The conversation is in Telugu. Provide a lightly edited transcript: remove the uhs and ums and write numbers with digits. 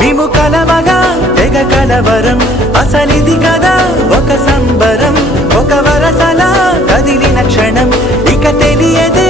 మేము కలవగా తెగ కలవరం అసలిది కదా ఒక సంబరం ఒక వరసలా కదిలిన క్షణం ఇక తెలియదే